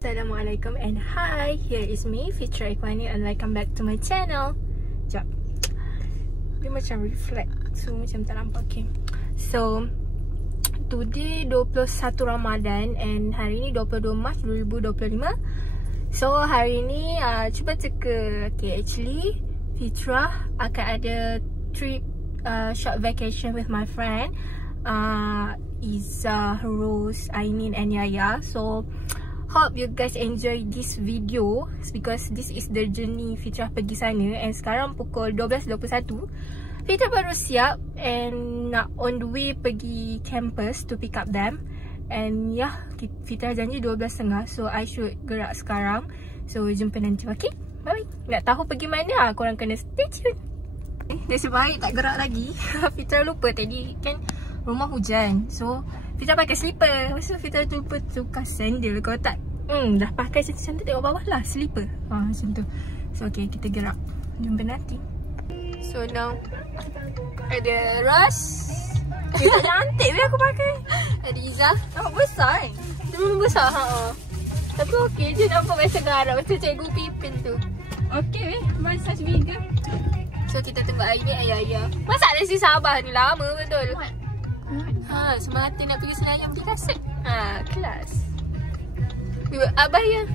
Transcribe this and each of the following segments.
Assalamualaikum and hi, here is me Fitra Ikhwani and welcome back to my channel. Sekejap, dia macam reflect, so macam tak nampak. Okay, so today 21 Ramadan and hari ni 22 Mac 2025. So hari ni cuba teka. Okay, actually Fitra akan ada trip short vacation with my friend Izzah, Rose, Aimin and Yaya. So hope you guys enjoy this video because this is the journey Fitra pergi sana. And sekarang pukul 12.21, Fitra baru siap and nak on the way pergi campus to pick up them. And yeah, Fitra janji 12.30, so I should gerak sekarang. So jumpa nanti, okay? Bye. Nak tahu pergi mana? Korang kena stay tune. Nasib baik tak gerak lagi. Fitra lupa tadi kan rumah hujan, so Fitra pakai slipper. Lepas tu Fitra lupa tukar sandal. Kalau tak dah pakai cantik-cantik, tengok bawah lah slipper. Macam tu. So okay, kita gerak. Jumpa nanti. So now ada Ros. Dia cantik weh aku pakai. Ada Izzah. Nampak besar kan? Dia memang besar. Tapi okey je, nampak macam garap macam cikgu Pipin tu. Okey weh, massage bigger. So kita tengok hari ni ayah-ayah. Masa ada si Sabah ni lama betul. Semata nak pergi Senayan pergi kasut. Kelas. Abah ya.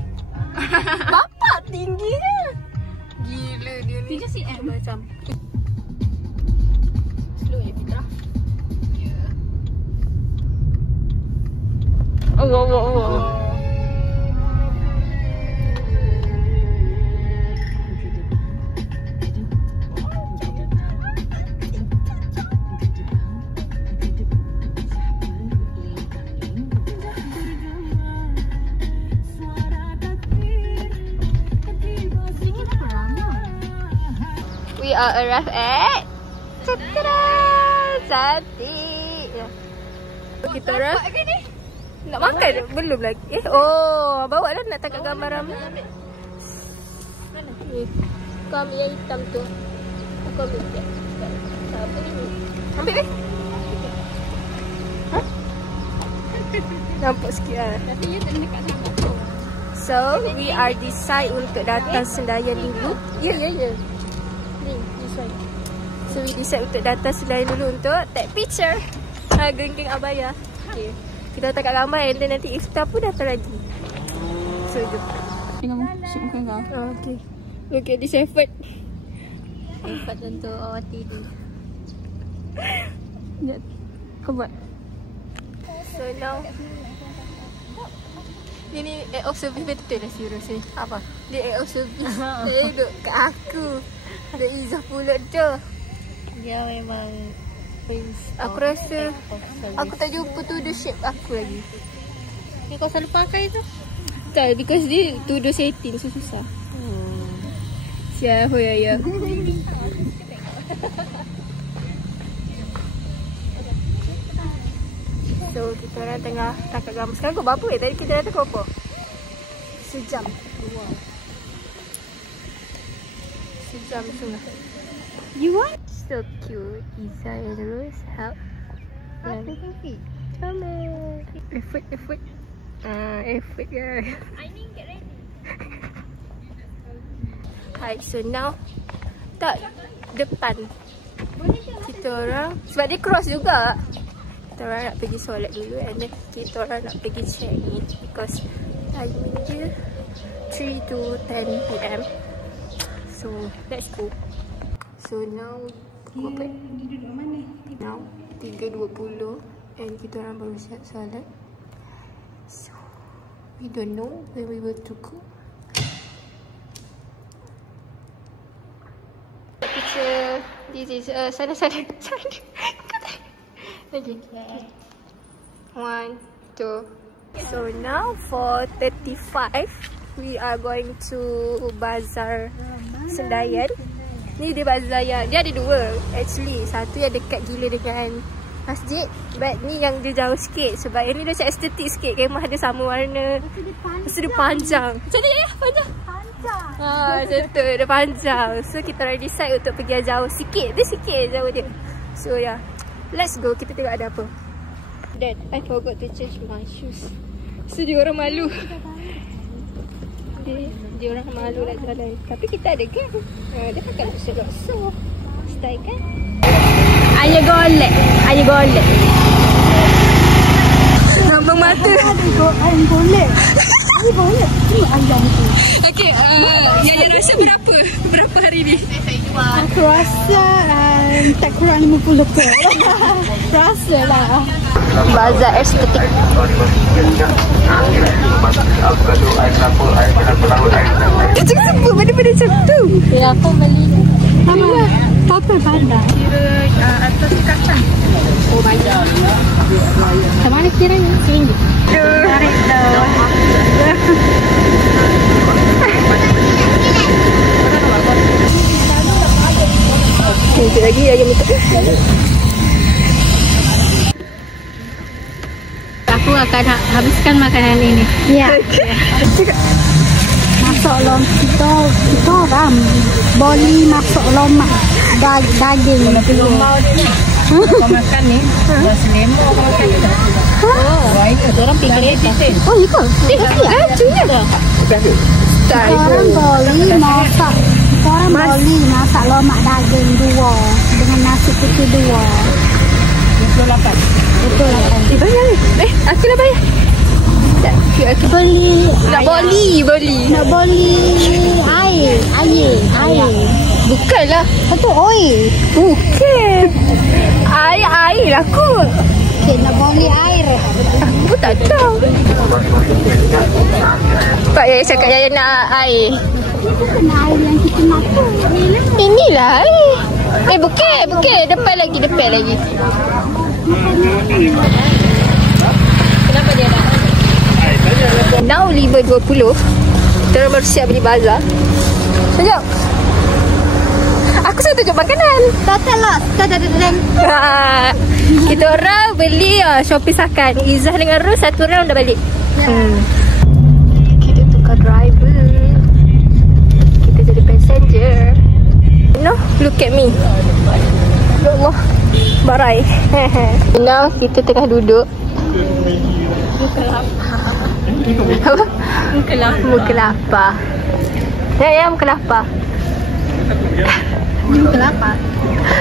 Bapak tingginya. Gila dia ni. 3 cm macam. Slow ya Fitra. Oh. We are arrived at cantik. Kita orang nak makan belum lagi. Bawa lah nak tangkap gambar ramai. Kau ambil yang hitam tu. Aku ambil sekejap. Siapa ni? Ambil weh. Nampak sikit lah. Tapi you tak dekat sangat. So we are decide untuk datang Senayan dulu. Ya. So we decide untuk datang Senayan dulu untuk take picture geng-geng abaya. Okay, kita letak gambar and then nanti iftar pun datang lagi. So jom. Tengok shoot muka kau. Okay, look at this effort. Effort untuk awati tu. Kau buat. So now ini air of service betul lah si Ros ni. Apa? Dia air of service. Dia duduk kat aku. Ada Izzah pula tu. Dia memang prince. Aku rasa aku tak jumpa tu the shape aku lagi. Ni kau selalu pakai tu? Tak, because dia tu the setting so susah. Siapa ya. So kita orang tengah tangkap gambar. Sekarang kau berapa tadi kita datang kau apa? Sejam. Wow. Sejam setengah. You want? So cute. Izzah and Rose help. Come on. Effort. Effort guys. I need get ready. Hi, so now tak depan kita orang sebab dia cross juga. Kita orang nak pergi solat dulu and then kita orang nak pergi check in because time dia 3 to 10 PM. So let's go. So now pukul berapa? Now 3.20 and kita orang baru siap solat. So we don't know where we will to go. Picture. This is sana. Okay. 1, 2. So now for 35 we are going to Bazar Senayan. Ni dia bazar yang dia ada dua actually. Satu yang dekat gila dengan masjid, but ni yang dia jauh sikit sebab yang ni dia macam estetik sikit. Kemah dia sama warna. Lepas dia panjang. Macam ni ya? Panjang. Macam tu dia panjang. So kita dah decide untuk pergi jauh sikit. Dia sikit jauh dia. So ya, Let's go, kita tengok ada apa. Dad, I forgot to change my shoes. So dia orang malu. Dia orang malu nak jalan. Tapi kita ada kan? Dia pakai selok-selok. Style kan? Ayah golek. Ayah golek. Nampak mata. Ayah golek. Ayah golek. Ini ayam tu. Okay, Yaya rasa berapa? Berapa hari ni? Aku rasa tak kurang 50 lepas. Rasa lah. Bazar estetik. Kecil sebut benda-benda macam tu. Ya, aku beli. Apa bandar? Kira atas kacang. Oh, banyak. Macam mana kiranya? RM1. Tarik dah. Sekejap lagi ayam itu. Aku akan habiskan makanan ini. Ya. Masak lomak. Kita orang boleh masak lomak daging. Kalau mau dia kau makan ni, selemo kau makan ni. Orang pikir dia. Oh, itu. Lucunya. Orang boleh masak. Orang boleh masak lomak daging 2 dengan nasi putih 2. 28. Betul lah. Bayar ni. Aku nak bayar. Aku beli. Nak boli. Nak beli air. Bukanlah. Satu oil. Bukan. Air lah kot. Okay, nak beli air. Aku tak tahu. Pak Yaya cakap Yaya nak air. Bukan air yang kita makan. Inilah air. Bukan. Depan lagi. Kenapa dia nak? Now 5.20. Kita orang baru siap beli bazar. Sekejap. Aku suruh tunjuk makanan. Tak lah. Kita orang beli Shopee Sakan. Izzah dengan Ros satu round dah balik. Kita tukar driver. Kita jadi passenger. No, look at me. Ya Allah. Barai. Now kita tengah duduk. Muka lapar. Ya, muka lapar.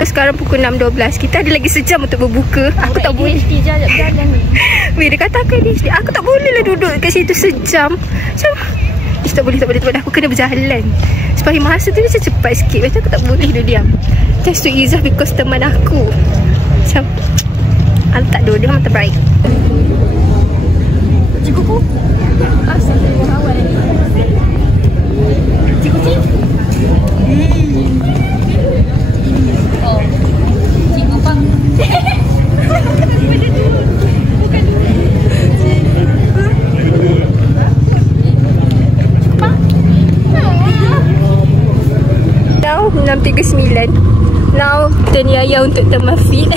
Sekarang pukul 6.12. Kita ada lagi sejam untuk berbuka. Aku tak boleh. Weh, dia kata aku ADHD. Aku tak boleh lah duduk kat situ sejam. Macam tak boleh. Aku kena berjalan supaya masa tu macam cepat sikit. Macam aku tak boleh duduk diam. Thanks to Izzah because teman aku. Macam tak duduk, dia memang terbaik. Cikgu asal awal. Cikgu oh, cikgu apa? Bukan. Now 6.39. Now kita ni Yaya untuk teman fit.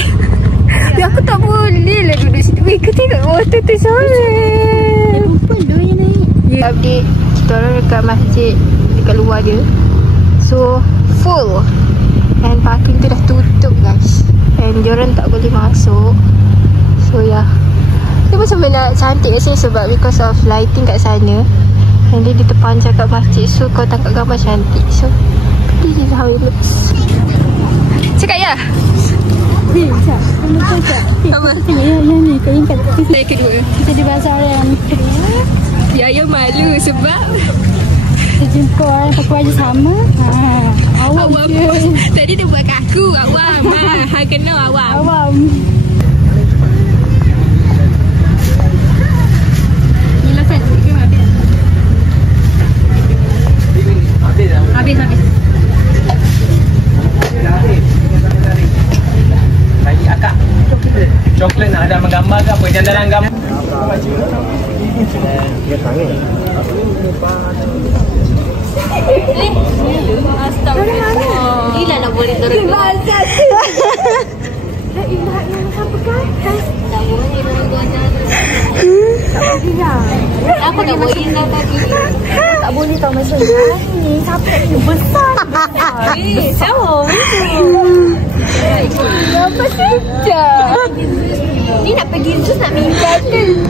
Aku tak boleh lah duduk situ. Kau tengok water tu sorang. Update. Kita orang dekat masjid dekat luar dia. So full. And parking tu dah tutup guys. And diorang tak boleh masuk. So ya, dia macam benda cantik kat sini sebab because of lighting kat sana. And dia terpanjang kat masjid. So kau tangkap gambar cantik. So this is how it looks. Cakap ya. Apa? Yang ni kau ingat. Saya kedua. Kita di bazar yang Yaya malu sebab kita jumpa orang pakai baju sama. Awam je. Tadi dia buat kaku awam. Ha kena awam. Bila set ke habis? Habis. Lagi akak coklat nak ada menggambar ke apa? Jangan dalam gambar. Astagfirullah. Gila nak boleh turun. La ilaha illallah sampai ke atas. Tak boleh turun jalan. Apa tak boleh tadi? Tak boleh tau macam ni. Sampai ni besar. Siapa? Ya Apa saja. Ni nak pergi Zeus nak minta tu.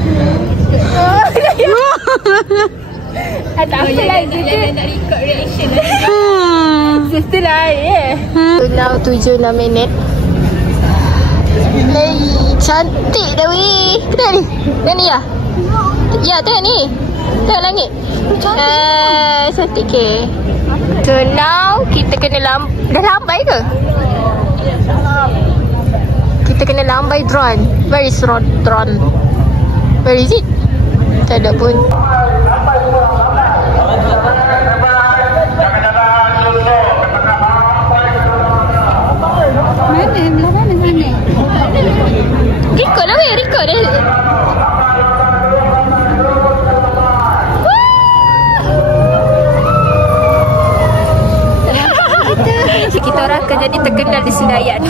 Tak apa lagi tu. Nak record reaction Zeus tu lah Now 7:06. Hey, cantik dah weh. Kenapa ni? Yang ni lah? Ya, tengok ni. Tengok langit. Cantik ke? So now kita kena dah lambai ke? Kita kena lambai drone. Where is drone? Where is it? Tak ada pun. Mana? Record lah weh, record dah. Kita orang akan jadi terkenal di Senayan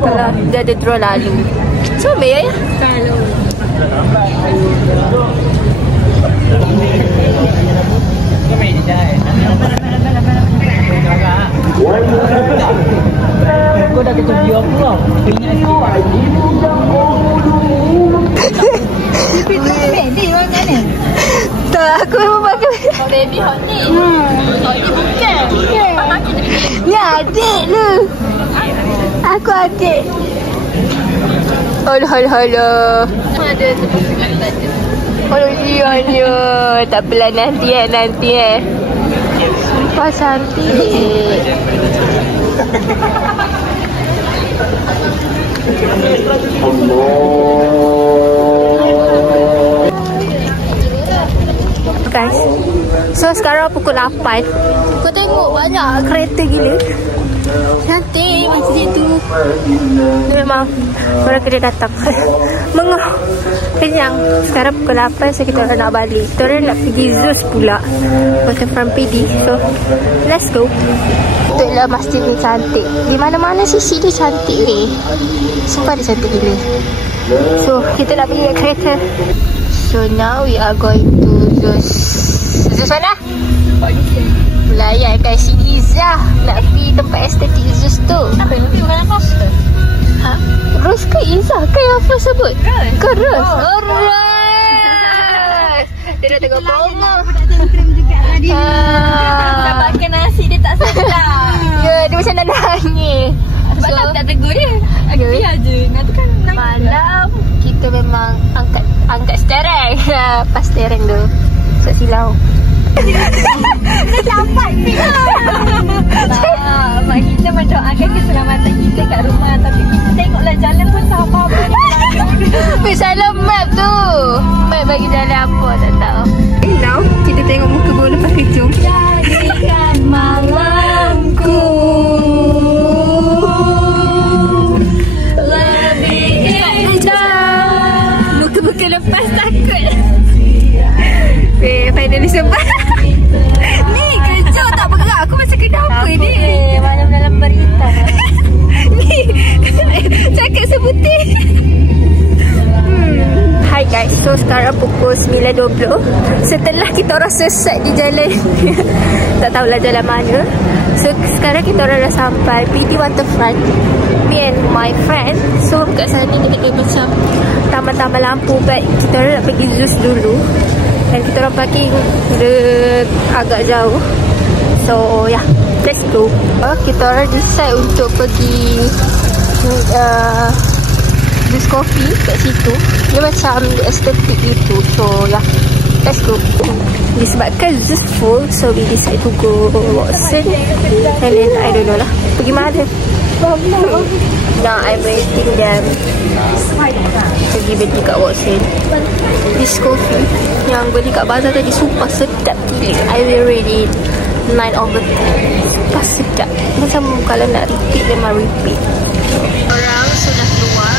kalau dia ada drone lalu. Comel ya? Kalau kau dah kena video aku tau. Ingat aku. Baby orang mana? tak, aku memang pakai. Oh, baby hot ni. Hot ni bukan. Ya, adik lu. Aku adik. Halo. Ada sebenarnya tak ada. Oh iya. Tak apalah nanti Sumpah cantik. Guys, so sekarang pukul 8. Kau tengok banyak kereta gila. Cantik masjid tu. Memang orang kena datang. Mengoh. Kenyang. Sekarang pukul 8, so kita orang nak balik. Kita orang nak pergi Zeus pula Waterfront PD. So let's go. Betullah masjid ni cantik. Di mana-mana sisi dia cantik ni. Sumpah dia cantik gila. So kita nak pergi naik kereta. So now we are going to Zeus mana? Layan kan si Izzah nak pergi tempat estetik Zeus tu. Apa yang bukan Ros ke? Ha? Ros ke Izzah ke yang apa sebut? Ros. Ke Ros? Oh Ros. Dia dah tengok bongo. Tak pakai nasi dia tak sedap. Ya, dia macam nak nangis. Sebab tak tegur dia. Aku biar je. Nanti kan malam kita memang angkat steering. Pas steering tu. Tak silau. dapat ni. Mak kita mendoakan keselamatan kita kat rumah. Tapi kita tengoklah jalan pun sama pun. Salah map tu. Map bagi jalan apa tak tahu. Now kita tengok muka baru lepas kejung. Jadikan malamku lebih indah. Muka-muka lepas takut. Finally sempat. Ni kejut tak bergerak. Aku macam kenapa ni? Malam dalam berita. Ni cakap sebutir. Hi guys, so sekarang pukul 9.20. Setelah kita orang sesat di jalan tak tahulah jalan mana. So sekarang kita orang dah sampai PD Waterfront. Me and my friend. So kat sana kita ada macam taman-taman lampu. But kita orang nak pergi Zeus dulu. Dan kita orang parking agak jauh. So yeah, let's go. Kita orang decide untuk pergi Zeus Coffee kat situ. Dia macam estetik gitu. So yeah, let's go. Disebabkan Zeus full, so we decide to go Watson. And then I don't know lah, pergi mana. Now I'm waiting them pergi beli kat Watson. This coffee yang beli kat bazar tadi sumpah sedap gila. I will rate it 9/10. Sumpah sedap. Macam kalau nak repeat memang repeat. Orang sudah keluar.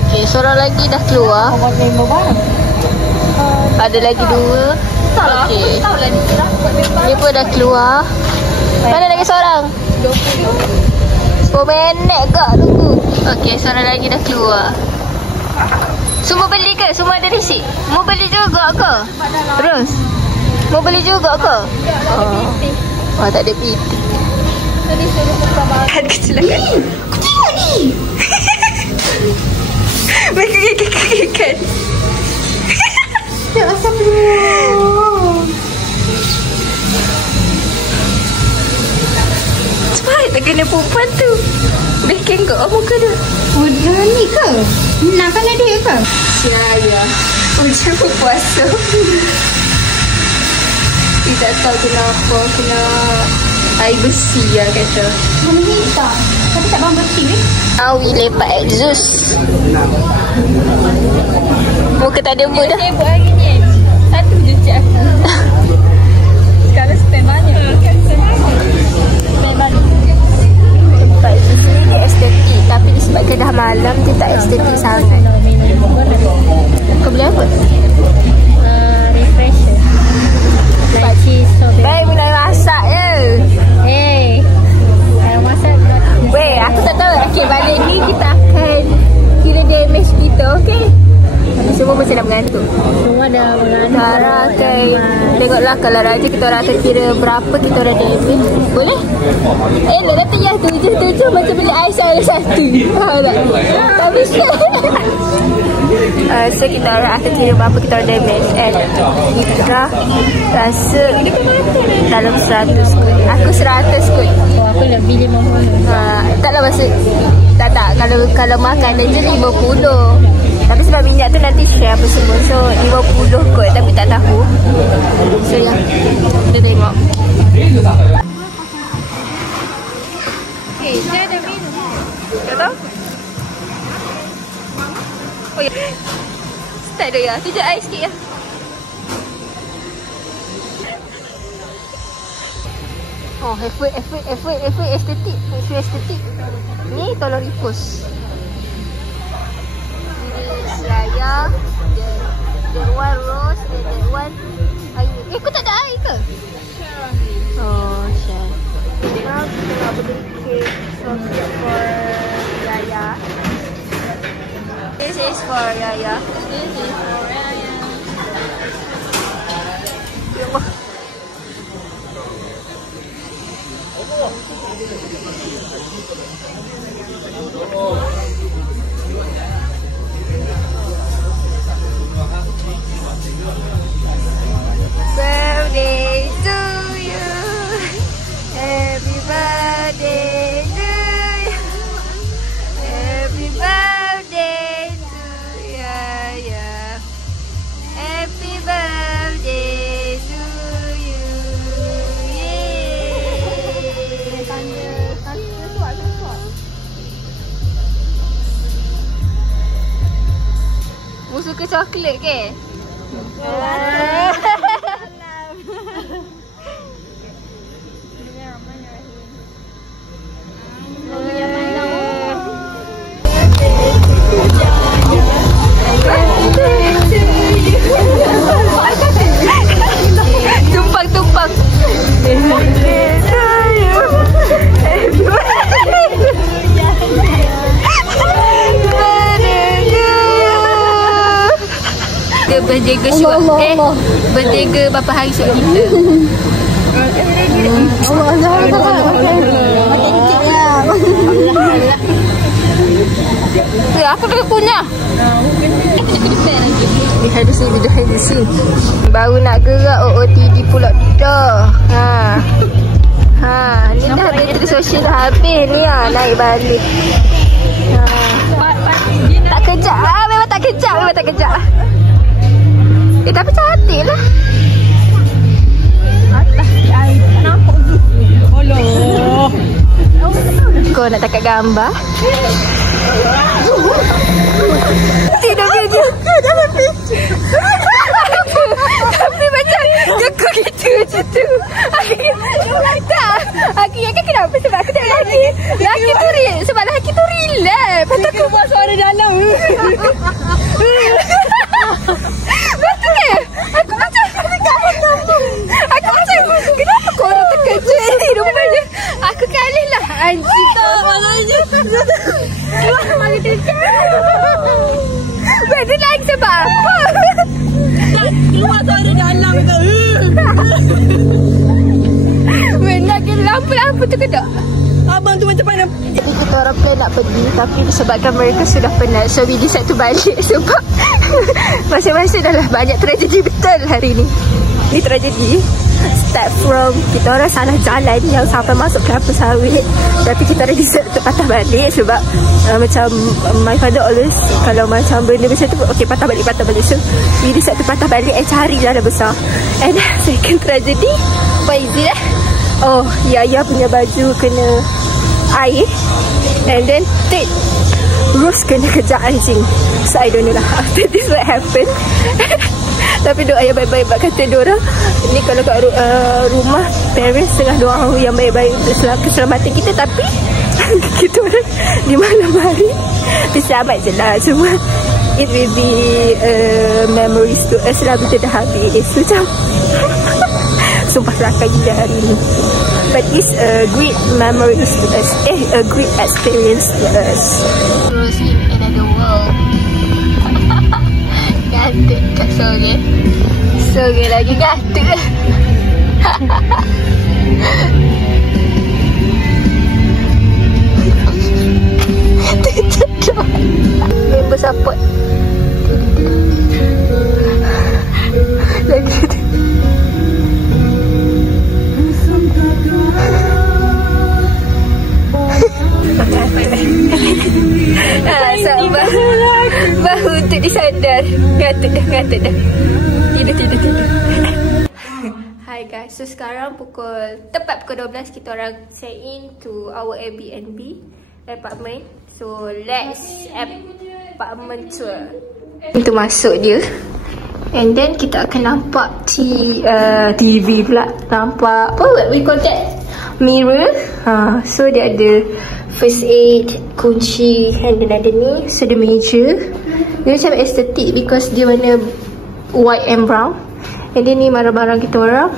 Okay, seorang lagi dah keluar. Ada lagi dua. Okay, dia pun dah keluar. Mana lagi seorang? 10 minit kak tunggu. Okay, seorang lagi dah keluar. Semua beli ke? Semua ada receipt? Mau beli juga ke? Terus? Mau beli juga ke? Oh, tak ada PT. tu dia suruh buka balik. Ada kecelakaan. Kau tengok ni. Mereka kekek-kekek. Ya, astagfirullah. Cepat tak kena perempuan tu. Backing kat muka dia. Oh, dah ni ke? Nak kena dia ke? Ya. Ujian berpuasa. Tidak tahu kenapa kena air besi lah kata. Mana ni tak? Tapi tak bambang bersih ni. Awi lepak exhaust. Muka tak ada mood dah. Sibuk hari ni. Satu je cik aku. Sekarang spend banyak. Spend banyak. Tempat di sini dia estetik. Tapi disebabkan dah malam dia tak estetik sangat. Kau beli apa? Refresher. Like cheese strawberry. Baik mulai masak je. Kalau masak Weh, aku tak tahu. Okay, balik ni kita akan kira damage kita, okay? Semua macam nak mengantuk. semua dah mengantuk. Sarah akan tengoklah kalau raja kita orang akan kira berapa kita orang damage. Boleh? Elok kata ya tujuh macam beli ais ada satu. Faham tak? Tapi so kita orang akan kira berapa kita orang damage. And kita rasa dalam 100 kot. Aku 100 kot. Oh, aku lebih 50. Taklah maksud tak kalau makan je 50. Tapi sebab minyak tu nanti share apa semua. So 50 kot tapi tak tahu. So ya, kita tengok. Okay, saya ada minum. Tak tahu? Oh ya. Start dah ya. Tunjuk air sikit ya. Oh, effort estetik. Effort estetik. Ni tolong repost. Raya, that one rose, and that one air. Kau tak ada air ke? Oh, share. Now kita nak beli cake chocolate for Raya. This is for Raya. This is for Raya. Ya Allah. Birthday to you. Happy birthday to you. Happy birthday to Yaya. Happy birthday to you. Yeay. Mu suka coklat ke? Tumpang. Dia berjaga syurga berjaga berapa hari syurga kita. Makan dikit lah. Ya, aku dah punya. Behind the scene. Baru nak gerak OOTD pula dah. Ni dah bateri sosial dah habis ni naik balik. Tak kejap lah, memang tak kejap. Tapi cantik lah. Kau nak takat gambar? Tidak video. Dalam picture. Tapi macam gekuk gitu macam tu. Aku ingatkan kenapa? Sebab aku tengok lelaki. Lelaki tu real. Sebab lelaki tu relax. Lepas tu aku buat suara dalam. Lepas tu kan aku macam aku macam kenapa korang terkejut ni rupanya. Aku kalah lah anjing. Maknanya Mari terkejut. Dia lagi sebab apa? Keluar suara dalam tu. Nak kena lampu betul ke tak? Abang tu macam mana? Jadi kita orang plan nak pergi, tapi disebabkan mereka sudah penat, so we decide to balik sebab masing-masing dah lah banyak tragedi betul hari ni. Ni tragedi start from kita orang salah jalan yang sampai masuk kelapa sawit, tapi kita orang decide to patah balik sebab macam my father always kalau macam benda macam tu, okay patah balik, so we decide to patah balik and cari jalan besar. And second tragedy, what is it? Oh, Yaya punya baju kena air. And then third, Rose kena kejar anjing. So I don't know lah after this what happened. Tapi doa yang baik-baik, kata diorang ni kalau kat rumah parents tengah doa yang baik-baik untuk keselamatan kita, tapi kita orang di malam hari selamat je lah. Cuma it will be memories to us lah bila dah habis. Macam sumpah kelakar gila hari ni. But it's a great memories to us. A great experience to us. Rose in another world. Gantuk kat sore. Sore lagi gantuk. Member support. Lagi bahu untuk disandar. Ngantuk dah. Tidur. Hi guys, so sekarang tepat pukul 12 kita orang check in to our Airbnb apartment. So let's apartment tour. Itu masuk dia. And then kita akan nampak TV pula. Nampak apa we call that? Mirror. So dia ada first aid, kunci, and then ada ni. So dia meja. Dia macam estetik because dia warna white and brown. And then ni barang-barang kita orang.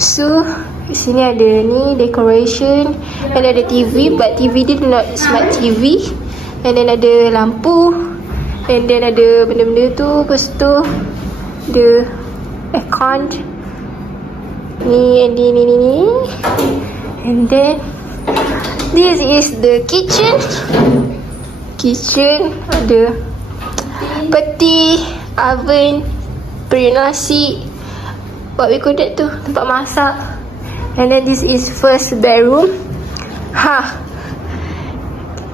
So di sini ada ni decoration. And ada TV, but TV dia not smart TV. And then ada lampu. And then ada benda-benda tu. Lepas tu the aircon. Ni. And then this is the kitchen. Ada peti, oven, periuk nasi, what we call that tu, tempat masak. And then this is first bedroom.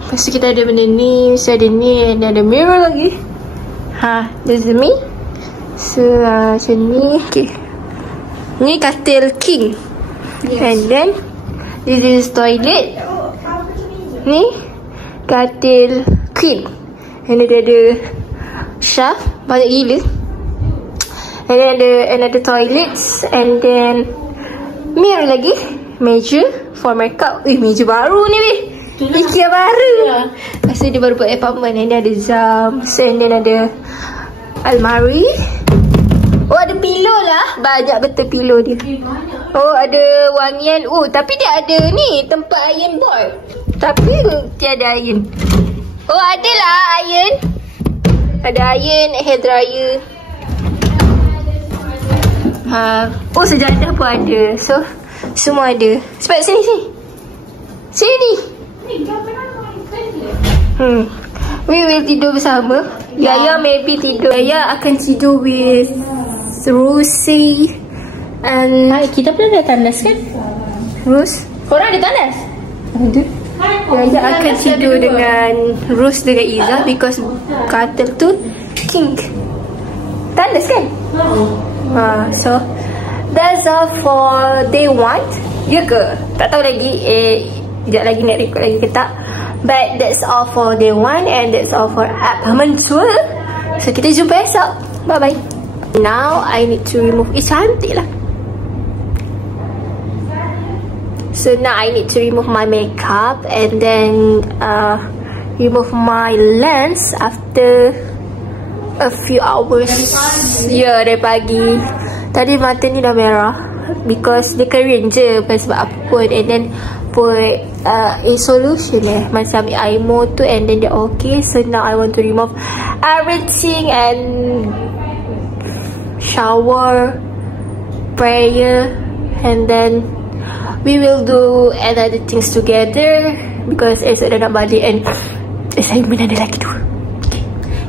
Lepas tu kita ada benda ni, mesti ada ni, and ada mirror lagi. This is me. So macam ni. Okay, ni katil king. Yes. And then this is toilet. Ni katil queen. And then ada shaft banyak gila. And then ada another toilets. And then mirror lagi. Meja for makeup. Meja baru ni weh. IKEA baru. Lepas tu dia baru buat apartment. And then ada jam. And then ada almari. Oh, ada pillow lah. Banyak betul pillow dia. Oh, ada wangian. Oh, tapi dia ada ni tempat iron board. Tapi tiada iron. Oh, ada lah iron. Ada iron, hair dryer. Oh, sejadah pun ada. So, semua ada. Sebab sini. Sini. We will tidur bersama. Yaya maybe tidur. Yaya akan tidur with Rosie. And kita pun ada tandas kan? Rose. Korang ada tandas? Ada. Yaya akan tidur dengan Rose dengan Izzah because katil tu king. Tandas kan? So that's all for day 1. Ya ke? Tak tahu lagi. Sekejap lagi nak record lagi ke tak. But that's all for day 1. And that's all for apartment tour. So kita jumpa esok. Bye bye. Now I need to remove. Cantik lah. So now I need to remove my makeup. And then remove my lens after a few hours. Ya, dari pagi. Tadi mata ni dah merah because dia kering je sebab apa pun. And then put a solution macam Imo tu. And then dia okay. So now I want to remove everything and shower, prayer, and then we will do another things together because esok dah nak balik and assignment ada lagi 2. Okay.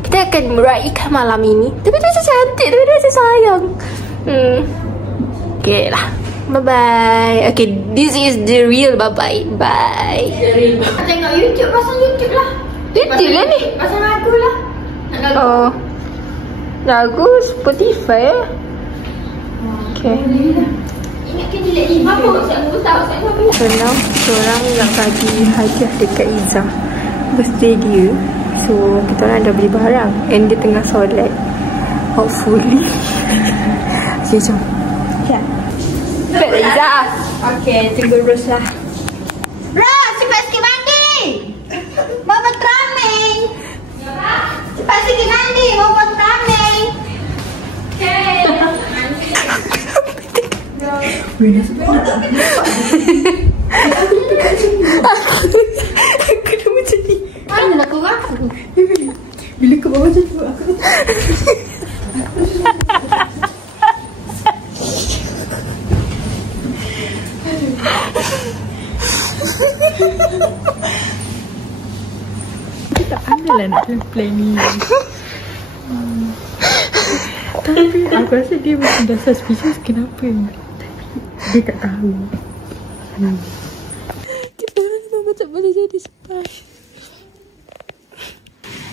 Kita akan meraihkan malam ini. Tapi dia macam cantik, tapi dia macam sayang. Okay lah. Bye-bye. Okay, this is the real bye-bye. Bye. Tengok YouTube, pasang YouTube lah. YouTube lah ni. Pasang lagu lah. Oh, lagu Spotify ya. Okay. Ingatkan dia lagi apa? Saya tahu saya apa. So now, korang nak bagi hadiah dekat Izzah birthday dia. So, kita orang dah beli barang and dia tengah solat. Hopefully. Okay, jom. Ya. Cepat lah Izzah. Okay, tunggu Ros lah. Ros, cepat sikit mandi. Mama teraming. Cepat sikit mandi, Mama teraming. Okay. Aku dah macam ni. Mana nak kau aku? Bila kau bawa macam tu aku tak pandai lah nak play ni. Tapi aku rasa dia macam dah suspicious. Kenapa? Dia tak tahu. Kita orang memang tak boleh jadi surprise.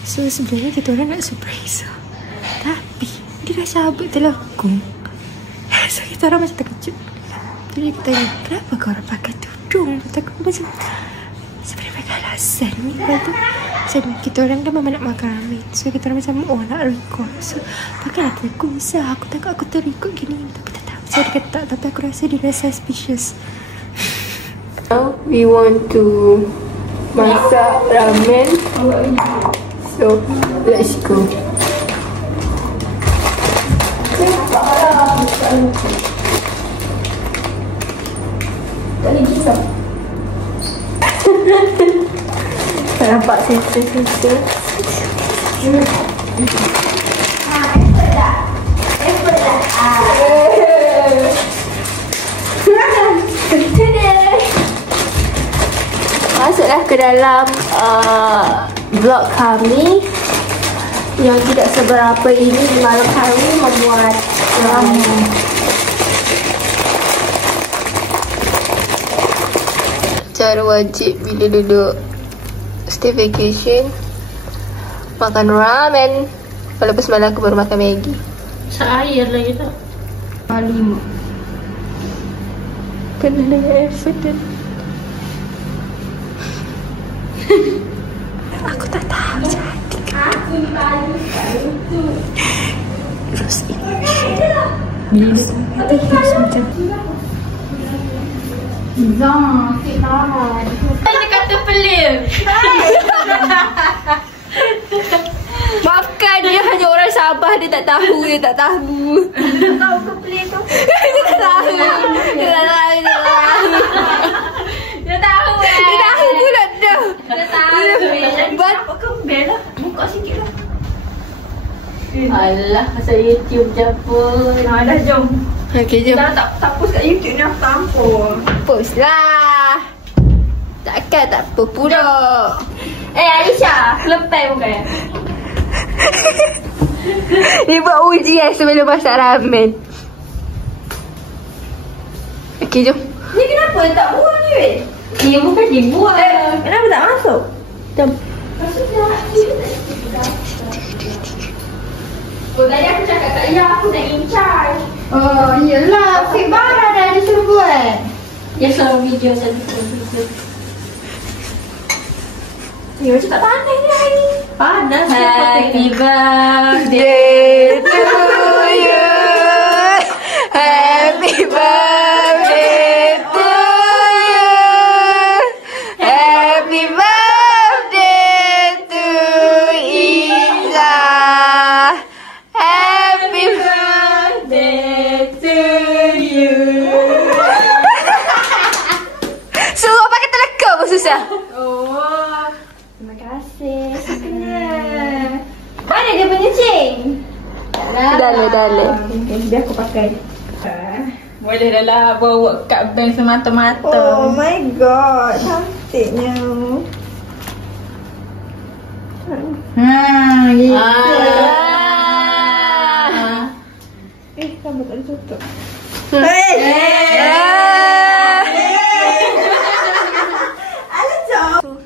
So sebenarnya kita orang nak surprise. Tapi dia dah cabut telekung. So kita orang macam terkejut. Jadi kita tanya, kenapa kau orang pakai tudung? Kata aku macam sebenarnya pakai alasan ni. Lepas tu macam kita orang dah memang nak makan ramen. So kita orang macam nak record. So pakailah telekung sah. Aku takut aku terikut gini. Tapi tak tahu saya dia kata. Tapi aku rasa dia dah suspicious. Now we want to masak ramen. So let's go. Tak nampak sensor-sensor. Effort dah. Masuklah ke dalam vlog kami yang tidak seberapa ini. Di malam hari membuat ramen. Cara wajib bila duduk stay vacation makan ramen. Walaupun semalam aku baru makan Maggi. Air lagi tak? 5 kena dengan effort dan aku tak tahu jadi terus ini bila ada terus macam Dia kata pelik. makan dia hanya orang Sabah. Dia tak tahu. Dia tak tahu. Dia tahu ke pelik tu? Dia tak tahu. Dia tak tahu. Dia tahu Dia tahu pula dah. Dia tahu. But Kembel lah. Buka sikit lah. Alah, pasal YouTube je pun. Dah jom. okay, jom. Dah tak post kat YouTube ni aku tampur. Post lah. Takkan tak apa pula. Aisyah, lepas bukan? Dia buat ujian sebelum masak ramen. Okay, jom. Ni kenapa tak buang ni weh? Dia bukan dibuat. Kenapa tak masuk? Jom. Oh, tadi aku cakap tak ya, aku nak in charge. Oh, iyalah. Fik barang dah disuruh buat. Dia selalu video satu. Ni macam tak pandai ni hari ni. Panas. Happy birthday to you. Happy birthday to you. Happy birthday to Izzah. Happy birthday to you. Suruh pakai telekam pun susah. Oh, terima kasih. Mana dia punya cing? Dale. Okay, biar aku pakai. Boleh dah lah bawa kat bank semata-mata. Oh my god, cantiknya. Gitu. Rambut ada tutup.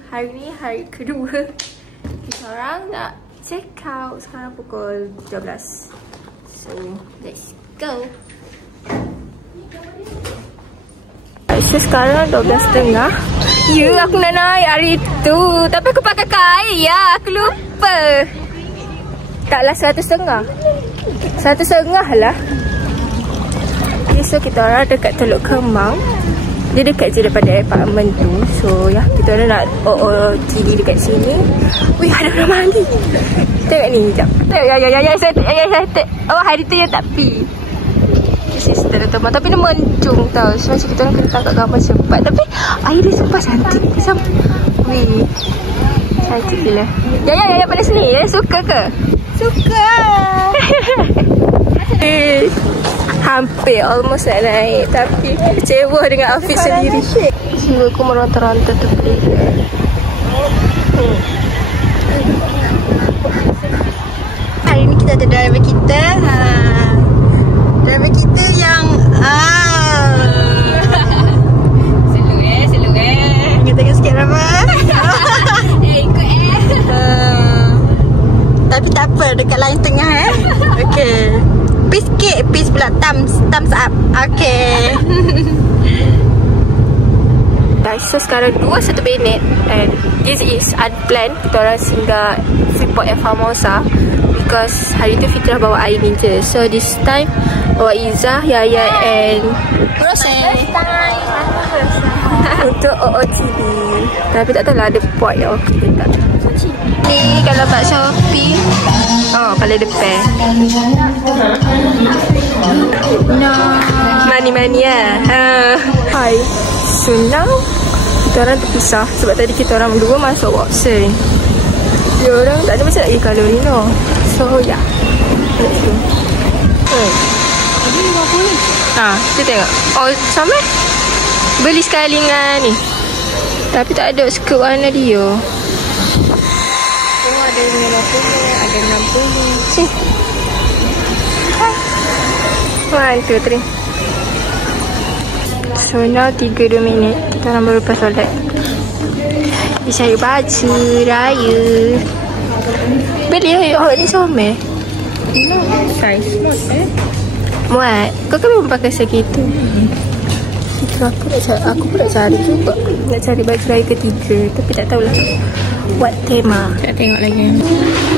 Hari ni hari kedua kita orang nak check out. Sekarang pukul 12. So let's go. So sekarang 12.30. Ya, aku nak naik hari tu, tapi aku pakai kain ya. Aku lupa. Taklah 1.5. 1.5 lah. Okay, so kita orang dekat Teluk Kemang. Dia dekat je daripada apartment tu. So ya, kita orang nak OOTD dekat sini. Wih, ada orang mandi. Tengok ni sekejap. Ya, saya oh, hari tu yang tak pi. This is teman-teman. Tapi dia mencung tau. So macam kita orang kena tangkap gambar cepat. Tapi air dia sumpah cantik. Wih, cantik gila. Ya, pada sini. Ya, suka ke? Suka. Hampir almost nak naik, tapi kecewa dengan outfit sendiri. Jiwa aku meronta-ronta tu please. Hari ni kita ada driver kita. Driver kita yang Slow kita tengok sikit driver. Ikut tapi tak apa, dekat line tengah Okay. Peace sikit, peace pula, thumbs up. Okay. Guys, so sekarang 21 minit and this is unplanned. Kita orang singgah Freeport Air Formosa because hari tu Fitrah bawa Aini je. So this time bawa Izzah, Yaya and Rose untuk OOTD. Tapi tak tahu lah ada port yang okey ke tak. Ni kalau tak Shopee, oh paling depan. No. Mani lah. Hai. So now kita orang terpisah sebab tadi kita orang berdua masuk Watson. Dia orang tak ada macam nak pergi Kalorino. So yeah, let's go. Kita tengok. Oh sama beli sekali dengan ni. Tapi tak ada skirt warna dia. Oh ada 50, ada 60. Cik. 1, 2, 3. So now 32 minit. Kita orang baru lepas solat. Dia cari baju raya. Beli ni somel. Size muat. Kau kan memang pakai segitu. Aku pun nak cari juga. Nak cari baju raya ketiga. Tapi tak tahulah buat tema. Kita tengok lagi.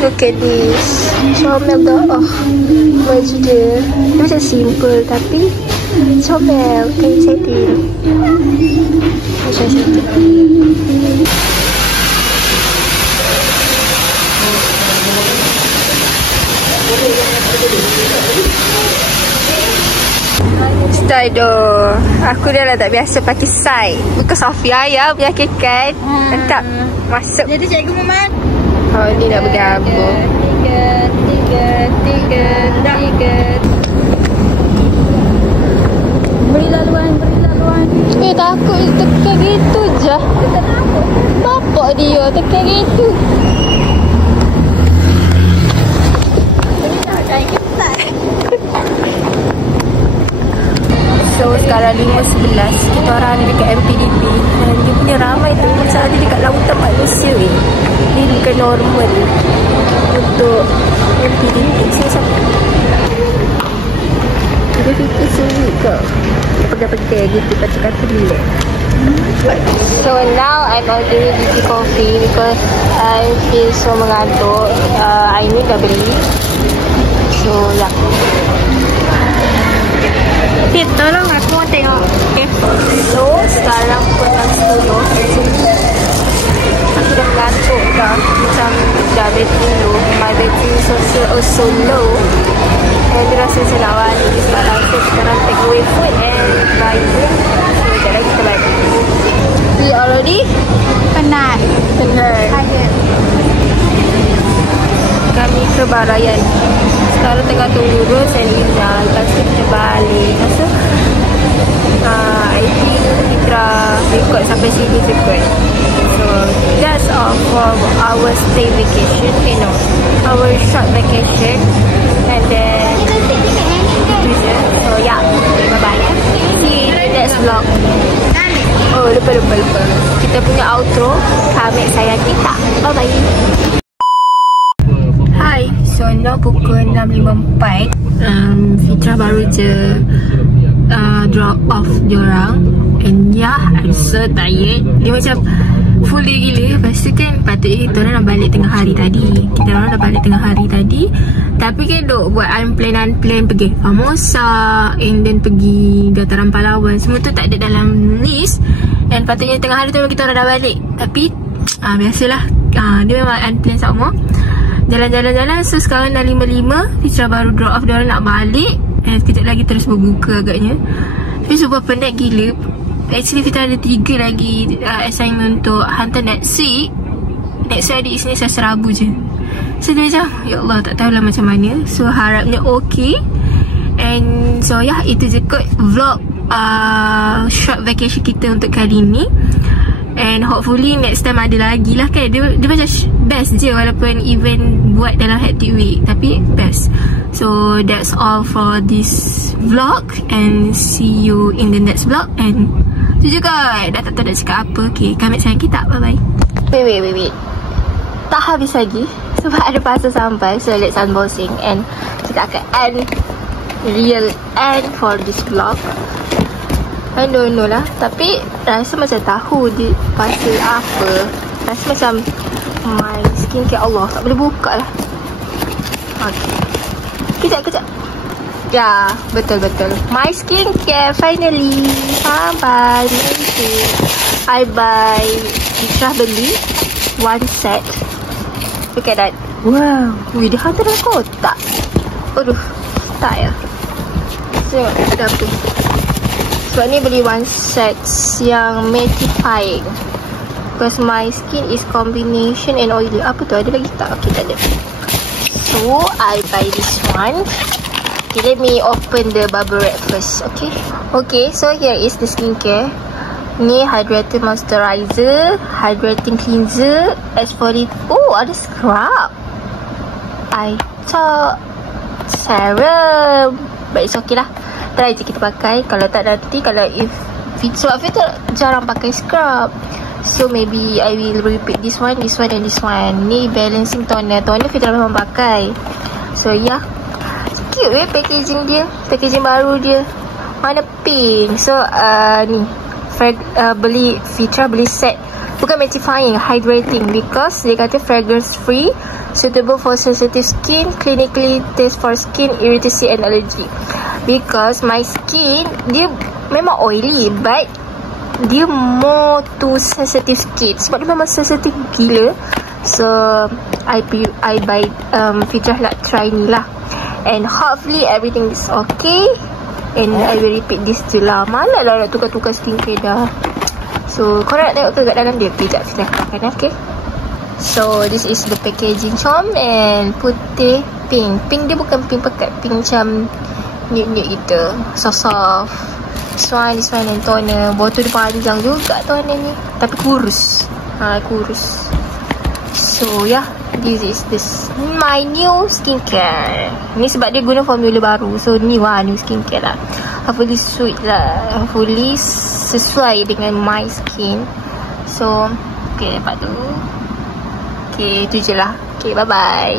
Look at this. Comel dah. Baju dia macam simple tapi comel. Kain setting. Macam setting. Style doh. Aku dah lah tak biasa pakai side. Because of Yaya menyakitkan. Tak masuk. Jadi cikgu Muhammad. Oh ni nak bergabung. Tiga. Beri laluan. Takut tekan gitu je. Bapak dia tekan gitu. So sekarang 5.11. Kita orang ada dekat MPDP. Dan dia punya ramai tu macam ada dekat lautan manusia ni. Ni bukan normal untuk MPDP. So sampai dia fikir sulit ke pegang-pegang gitu kata-kata dia. So now I'm ordering DC coffee because I feel so mengantuk. I need dah beli. So yeah. Fit, tolong aku mau tengok. Okay. So sekarang pukul 6.10. Aku dah mengantuk dah. Macam dah battery low. My battery is also low. Dan dia rasa saya nak balik sekarang. So kita orang take away food and buy food. So sekejap lagi kita balik. We already Penat. Kami ke Barayan. Sekarang tengah tunggu Rose and Izzah. Lepas tu kita balik. Lepas tu ini Fitra record sampai sini je kot. So that's all for our stay vacation, our short vacation. And then itu je. So yeah, bye bye ya. See you in the next vlog. Oh lupa. Kita punya outro, kami sayang kita. Bye bye. Hai, so now pukul 6.54. Fitra baru je drop off diorang. And yeah, I'm so tired. Dia macam full day gila. Lepas tu kan patutnya kita orang dah balik tengah hari tadi. Tapi kan duk buat unplan pergi Formosa, and then pergi Dataran Pahlawan. Semua tu tak ada dalam list. And patutnya tengah hari tu kita orang dah balik. Tapi biasalah, dia memang unplan semua. Jalan. So sekarang dah 5.5. Fitra baru drop off diorang nak balik. And sekejap lagi terus berbuka agaknya. Tapi super penat gila. Actually Fitra ada 3 lagi assignment untuk hantar next week. Next week adik sini Selasa Rabu je. So dia macam, ya Allah tak tahulah macam mana. So harapnya okay. And so yeah, itu je kot vlog short vacation kita untuk kali ni. And hopefully next time ada lagi lah kan. Dia macam best je walaupun event buat dalam hectic week, tapi best. So that's all for this vlog. And see you in the next vlog. And tu juga, dah tak tahu nak cakap apa. Okay, kami sayang kita. Bye bye. Wait. Tak habis lagi sebab ada pasal sampai. So let's unboxing. And kita akan real end for this vlog. I don't know lah. Tapi rasa macam tahu dia pasal apa. Rasa macam my skincare. Allah, tak boleh buka lah. Okay, kejap. Ya, betul. My skincare finally. Bye. I buy. Fitra beli 1 set. Look at that. Wow, dia hantar dalam kotak. Aduh, tak ya. So, ada apa? Sebab ni beli 1 set yang mattifying. Because my skin is combination and oily. Apa tu? Ada lagi tak? Okay, tak ada. So, I buy this one. Okay, let me open the bubble wrap first. Okay, so here is the skincare. Ni hydrating moisturizer, hydrating cleanser, exfoliate. Oh, ada scrub. I thought serum, but it's okay lah. Try je kita pakai. Kalau tak nanti, sebab Fitra jarang pakai scrub. So maybe I will repeat this one and this one. Ni balancing toner. Toner Fitra memang pakai. So yeah, cute packaging dia. Packaging baru dia, warna pink. So ni Fitra beli set, bukan mattifying, hydrating, because dia kata fragrance free, suitable for sensitive skin, clinically test for skin irritation and allergy. Because my skin, dia memang oily, but dia more to sensitive skin. Sebab dia memang sensitive gila. So I buy Fitra nak try ni lah. And hopefully everything is okay. And I will repeat this je lah. Malah lah nak tukar-tukar skincare dah. So korang nak tengok ke kat dalam dia? Sekejap silakan. Okay, so this is the packaging. And putih, pink. Pink dia bukan pink pekat, pink macam nude gitu, soft. This one and toner. Botol dia panjang juga toner ni, tapi kurus. Kurus. So yeah, this is my new skincare. Ni sebab dia guna formula baru. So new skincare lah. Hopefully sweet lah. Hopefully sesuai dengan my skin. So okay, dapat tu. Okay, tu je lah. Okay, bye bye.